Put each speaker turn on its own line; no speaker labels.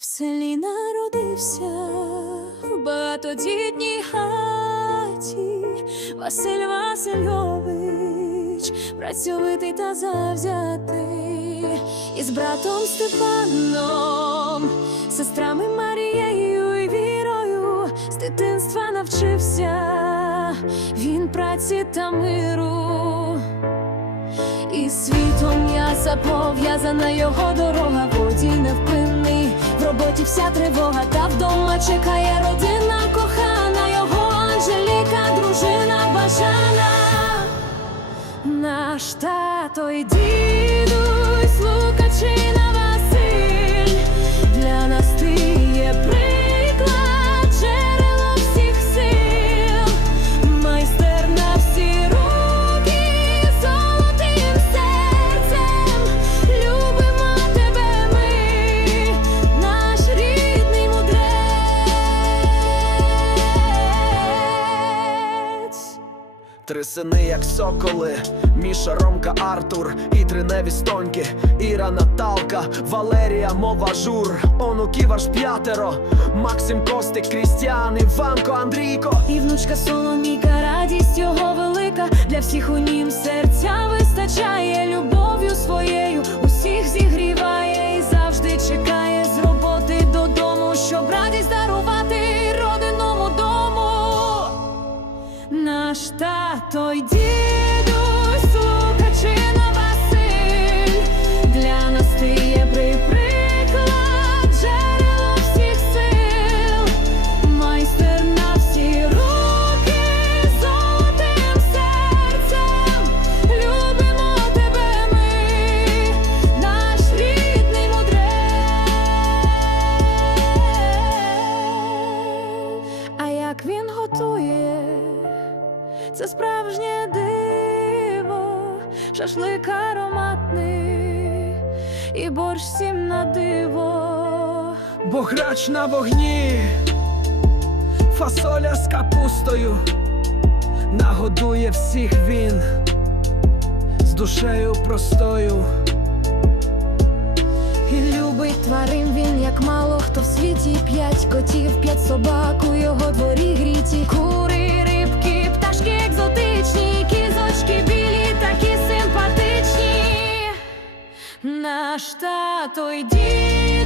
В селі народився в багатодітній хаті. Василь Васильович, працьовитий та завзятий, із братом Степаном, сестрами Марією і Вірою, з дитинства навчився він праці та миру. І світом м'яса пов'язана його дорога, водій невпинний, в роботі вся тривога, та вдома чекає родина кохана, його Анжеліка, дружина бажана. Наш тато й дідусь,
Три сини, як соколи, Міша, Ромка, Артур. І три невістоньки Іра, Наталка, Валерія, мова жур, онуків аж п'ятеро, Максим, Костик, Крістіан, Іванко, Андрійко.
І внучка Соломіка, радість його велика, для всіх у нім серця вистачає любов'ю своєю, Наш тато й дідусь, це справжнє диво, шашлик ароматний і борщ всім на диво.
Бо грач на вогні, фасоля з капустою, нагодує всіх він з душею простою.
І любить тварин він, як мало хто в світі П'ять котів, п'ять собак у його дворі гріті На тато й дід.